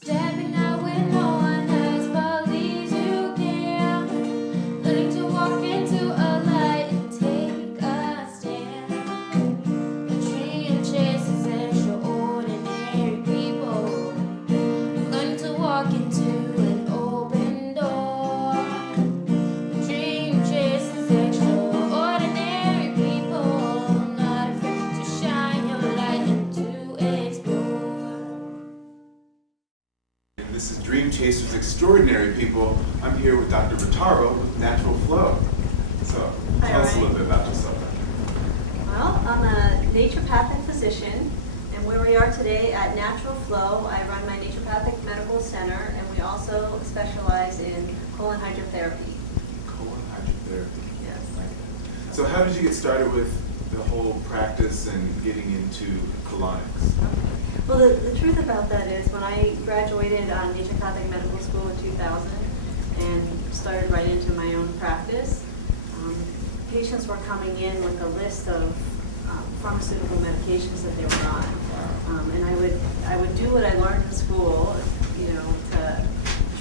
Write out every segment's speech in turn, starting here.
Stepping out when no one else believes you can. Learning to walk into a light and take a stand. The dream chases extraordinary people. Learning to walk into an open door. The dream chases extraordinary people. Not afraid to shine your light and to explore. This is Dream Chasers Extraordinary People. I'm here with Dr. Vitaro with Natural Flow. So tell us a little bit about yourself. Well, I'm a naturopathic physician, and where we are today at Natural Flow, I run my naturopathic medical center, and we also specialize in colon hydrotherapy. Colon hydrotherapy. Yes. So how did you get started with the whole practice and getting into colonics? Well, the truth about that is when I graduated naturopathic medical school in 2000 and started right into my own practice, patients were coming in with a list of pharmaceutical medications that they were on. And I would do what I learned in school, to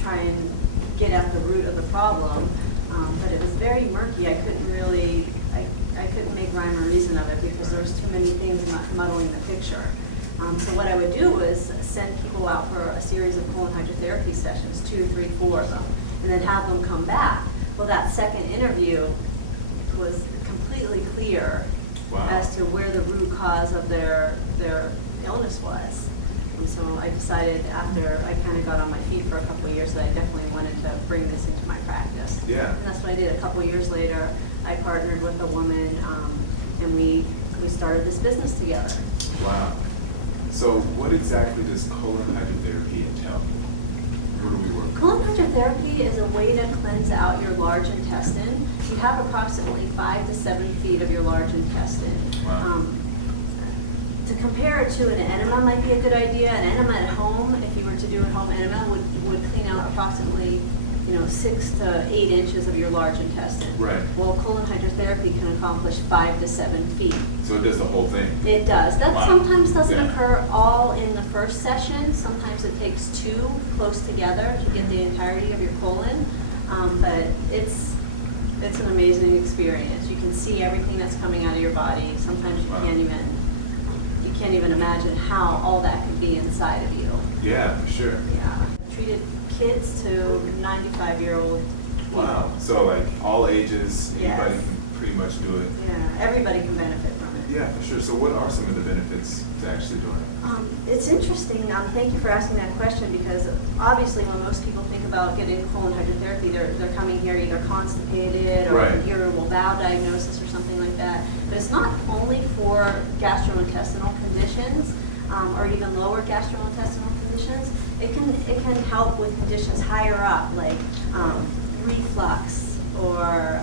try and get at the root of the problem, but it was very murky. I couldn't make rhyme or reason of it because there was too many things muddling the picture. So what I would do was send people out for a series of colon hydrotherapy sessions, 2, 3, 4 of them, and then have them come back. Well, that second interview was completely clear as to where the root cause of their illness was. And so I decided after I kind of got on my feet for a couple of years that I definitely wanted to bring this into my practice. Yeah. And that's what I did. A couple of years later, I partnered with a woman, and we started this business together. Wow. So what exactly does colon hydrotherapy entail? Where do we work? Colon hydrotherapy is a way to cleanse out your large intestine. You have approximately 5 to 7 feet of your large intestine. Wow. To compare it to an enema might be a good idea. An enema at home, if you were to do a home enema, would clean out approximately 6 to 8 inches of your large intestine. Right. Well, colon hydrotherapy can accomplish 5 to 7 feet. So it does the whole thing? It does. That sometimes doesn't Yeah. occur all in the first session. Sometimes it takes 2 close together to get the entirety of your colon. But it's an amazing experience. You can see everything that's coming out of your body. Sometimes you can't even imagine how all that could be inside of you. Yeah, for sure. Yeah. Treated kids to 95-year-old. Wow. So like all ages, Yes. anybody can pretty much do it. Yeah, everybody can benefit from it. Yeah, for sure. So what are some of the benefits to actually doing it? It's interesting. Thank you for asking that question because obviously when most people think about getting colon hydrotherapy, they're coming here either constipated or Right. with irritable bowel diagnosis or something like that. But it's not only for gastrointestinal conditions or even lower gastrointestinal conditions. It can help with conditions higher up like reflux or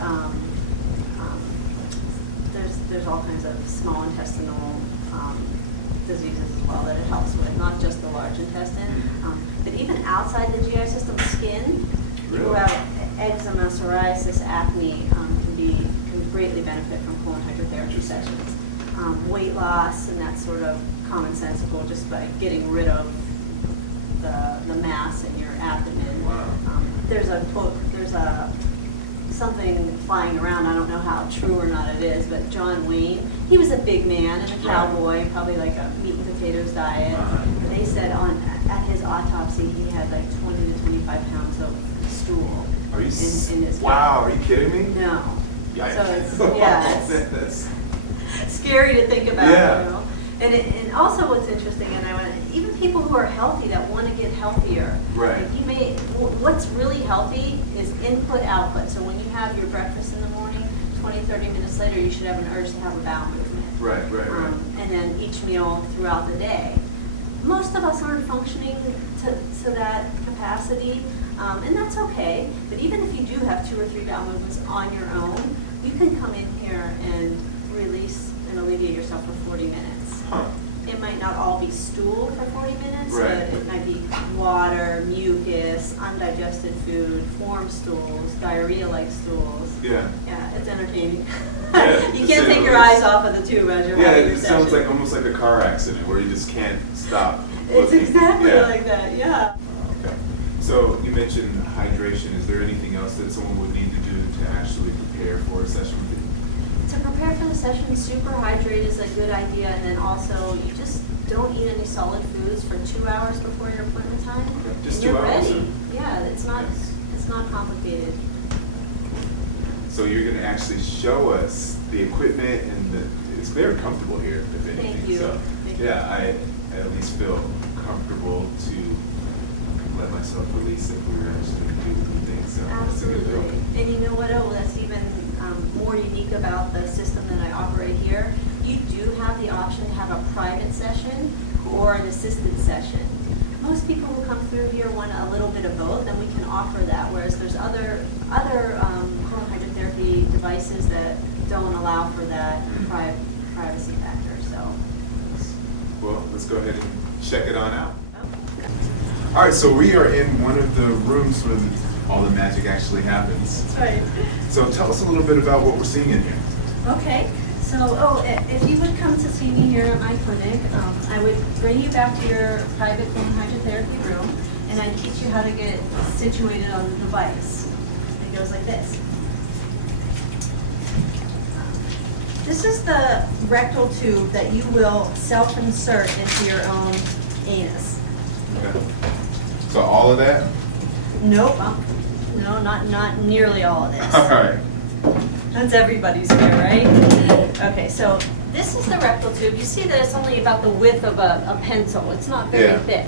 there's all kinds of small intestinal diseases as well that it helps with, not just the large intestine, but even outside the GI system, skin. People who have eczema, psoriasis, acne can greatly benefit from colon hydrotherapy sessions. Weight loss, and that's sort of commonsensical just by getting rid of the mass in your abdomen. Wow. There's something flying around, I don't know how true or not it is, but John Wayne, he was a big man and a cowboy, probably like a meat and potatoes diet. But they said at his autopsy he had like 20 to 25 pounds of stool Are you in his gut. Wow, are you kidding me? No. Yikes. So it's That's scary to think about, Yeah. And also what's interesting, even people who are healthy that want to get healthier. Right. Like what's really healthy is input output. So when you have your breakfast in the morning, 20, 30 minutes later, you should have an urge to have a bowel movement. Right. And then each meal throughout the day. Most of us aren't functioning to that capacity, and that's okay. But even if you do have 2 or 3 bowel movements on your own, you can come in here and release and alleviate yourself for 40 minutes. Huh. It might not all be stool for 40 minutes, Right. but it might be water, mucus, undigested food, formed stools, diarrhea-like stools. Yeah. Yeah, it's entertaining. Yeah, You to can't say take the your least. eyes off of the tube as you're Yeah, having it your sounds session. like almost like a car accident where you just can't stop It's looking. exactly Yeah. like that, yeah. Okay. So you mentioned hydration. Is there anything else that someone would need to do to actually prepare for a session with you? To prepare for the session, super hydrate is a good idea, and then also you just don't eat any solid foods for 2 hours before your appointment time. Okay. Just and 2 you're hours? ready. Yeah, it's not complicated. So you're going to actually show us the equipment, and it's very comfortable here, if anything. Thank you. So, Thank you. yeah, I at least feel comfortable to let myself release if we were actually going to do things. So that's a good Absolutely. thing. And you know what? Oh, that's even more unique about the system that I operate here. You do have the option to have a private session or an assisted session. Most people who come through here want a little bit of both, and we can offer that. Whereas there's other colon hydrotherapy devices that don't allow for that privacy factor. So, Well, let's go ahead and check it on out. All right, so we are in one of the rooms where all the magic actually happens. that's right. So tell us a little bit about what we're seeing in here. Okay, so if you would come to see me here at my clinic, I would bring you back to your private colon hydrotherapy room, and I'd teach you how to get situated on the device. It goes like this. This is the rectal tube that you will self-insert into your own anus. Okay. So all of that? Nope, no, not nearly all of this. All right. That's everybody's here, right? Okay, so this is the rectal tube. You see that it's only about the width of a pencil. It's not very thick.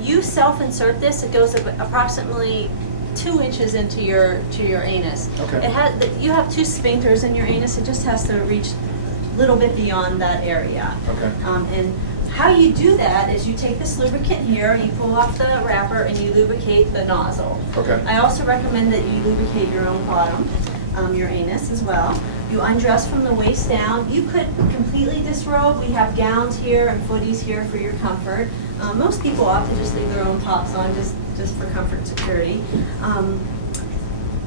You self-insert this. It goes approximately 2 inches into your anus. Okay. You have 2 sphincters in your anus. It just has to reach a little bit beyond that area. Okay. And how you do that is you take this lubricant here, you pull off the wrapper, and you lubricate the nozzle. Okay. I also recommend that you lubricate your own bottom, your anus as well. You undress from the waist down. You could completely disrobe. We have gowns here and footies here for your comfort. Most people opt to just leave their own tops on just for comfort and security.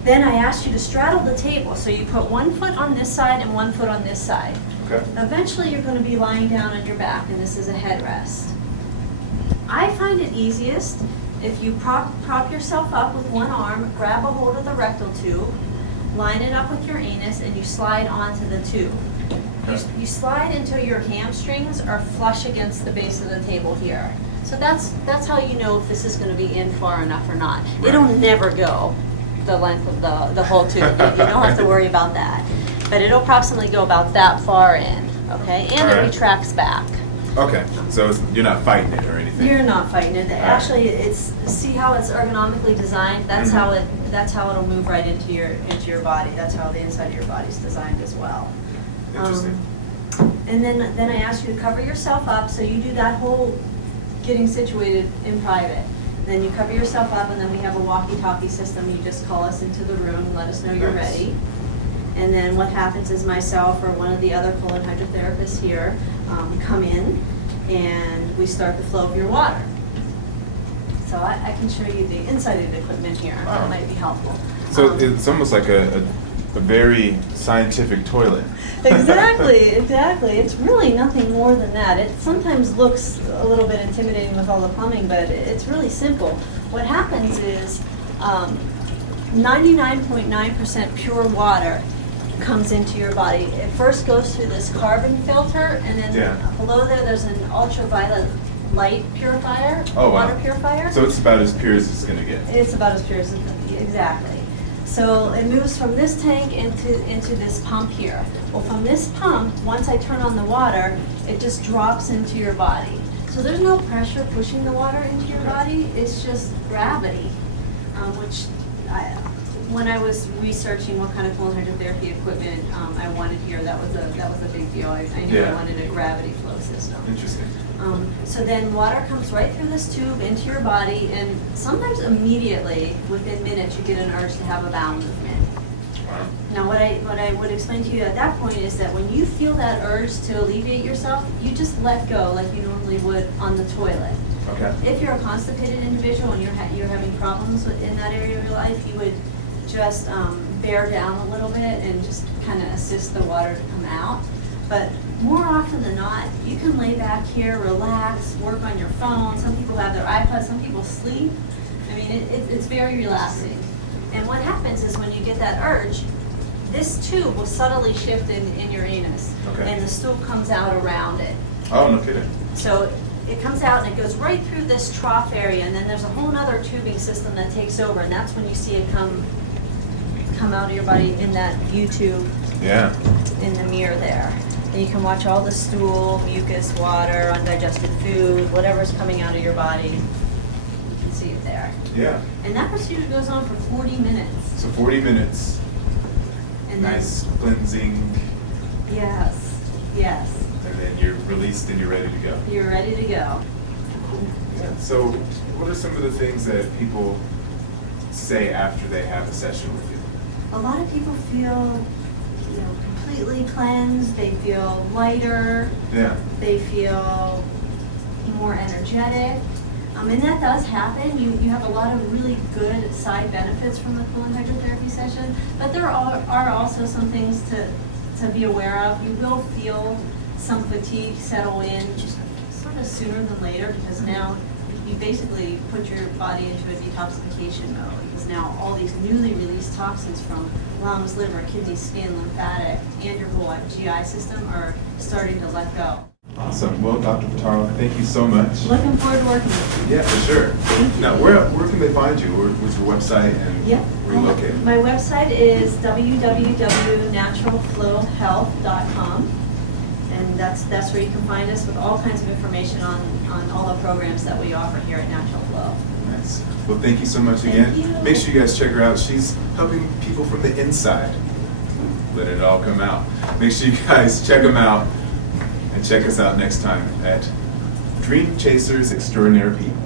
Then I asked you to straddle the table. So you put 1 foot on this side and 1 foot on this side. Okay. Eventually you're going to be lying down on your back, and this is a headrest. I find it easiest if you prop yourself up with one arm, grab a hold of the rectal tube, line it up with your anus, and you slide onto the tube. You slide until your hamstrings are flush against the base of the table here. So that's how you know if this is going to be in far enough or not. Right. It'll never go the length of the whole tube. You don't have to worry about that. But it'll approximately go about that far in, okay? And All right. it retracts back. Okay. So you're not fighting it or anything. You're not fighting it. Actually, see how it's ergonomically designed. That's how it'll move right into your body. That's how the inside of your body's designed as well. Interesting. And then I asked you to cover yourself up, so you do that whole getting situated in private. Then you cover yourself up, and then we have a walkie-talkie system. You just call us into the room, let us know you're Nice. ready. And then what happens is myself or one of the other colon hydrotherapists here come in, and we start the flow of your water. So I can show you the inside of the equipment here. Wow. That might be helpful. So it's almost like a very scientific toilet. Exactly. It's really nothing more than that. It sometimes looks a little bit intimidating with all the plumbing, but it's really simple. What happens is 99.9% pure water comes into your body. It first goes through this carbon filter, and then below there's an ultraviolet light purifier, water purifier. So it's about as pure as it's going to get. It's about as pure as exactly. So it moves from this tank into this pump here. Well, from this pump, once I turn on the water, it just drops into your body. So there's no pressure pushing the water into your body. It's just gravity, which when I was researching what kind of colon hydrotherapy equipment I wanted here, that was a big deal. I knew I wanted a gravity flow system. Interesting. So then water comes right through this tube into your body, and sometimes immediately, within minutes, you get an urge to have a bowel movement. Wow. Now what I would explain to you at that point is that when you feel that urge to alleviate yourself, you just let go like you normally would on the toilet. Okay. If you're a constipated individual and you're having problems in that area of your life, you would just bear down a little bit and just kind of assist the water to come out. But more often than not, you can lay back here, relax, work on your phone. Some people have their iPads, some people sleep. I mean, it's very relaxing. And what happens is when you get that urge, this tube will subtly shift in your anus. Okay. And the stool comes out around it. Oh, no kidding. So it comes out and it goes right through this trough area, and then there's a whole other tubing system that takes over, and that's when you see it come out of your body in that view tube Yeah. in the mirror there. And you can watch all the stool, mucus, water, undigested food, whatever's coming out of your body. You can see it there. Yeah. And that procedure goes on for 40 minutes. So 40 minutes. And then- Nice cleansing. Yes, yes. And then you're released and you're ready to go. You're ready to go. Yeah. So what are some of the things that people say after they have a session with you? A lot of people feel, completely cleansed. They feel lighter. Yeah. They feel more energetic. And that does happen. You have a lot of really good side benefits from the cool integra therapy session, but there are also some things to be aware of. You will feel some fatigue settle in just sort of sooner than later, because now you basically put your body into a detoxification mode, because now all these newly released toxins from lungs, liver, kidneys, skin, lymphatic, and your whole GI system are starting to let go. Awesome. Well, Dr. Vitaro, thank you so much. Looking forward to working with you. Yeah, for sure. Now, where can they find you? What's your website and Yep. where are you located? My website is www.naturalflowhealth.com, and that's where you can find us with all kinds of information on all the programs that we offer here at Natural Flow. Nice. Well, thank you so much Thank again. you. Make sure you guys check her out. She's helping people from the inside. Let it all come out. Make sure you guys check them out and check us out next time at Dream Chasers Extraordinary People.